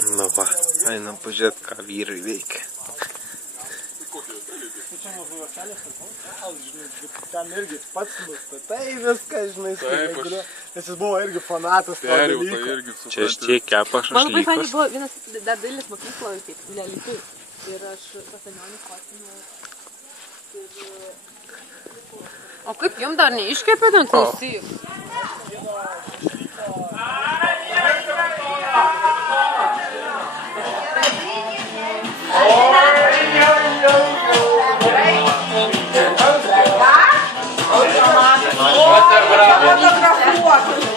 Nu va, einam pažiūrėt, ką vyrai veikia. Ten irgi pats nustatai viską, žinai, nes jis buvo irgi fanatas to dalyko. Čia aš tiek kepa šašlykos. Man labai fainai buvo vienas dar dalis mokykloje, taip, Lelytui. Ir aš pasanionį kosinau. O kaip jums dar neiškėpė ten klausyk?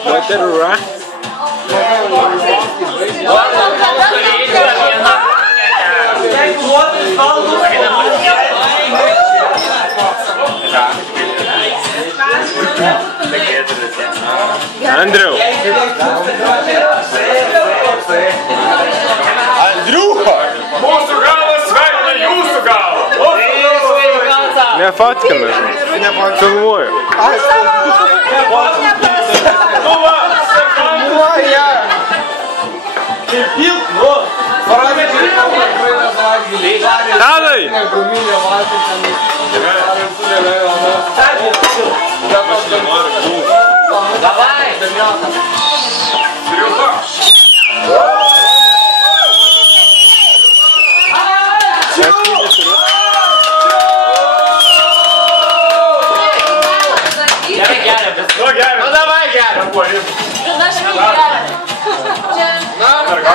What the rat? Andriau! Andriuha! Mūsų galas sveikina jūsų galą! Nefotkina, žinai. Filmuoju. Tadai! Давай! Ну давай, Гера!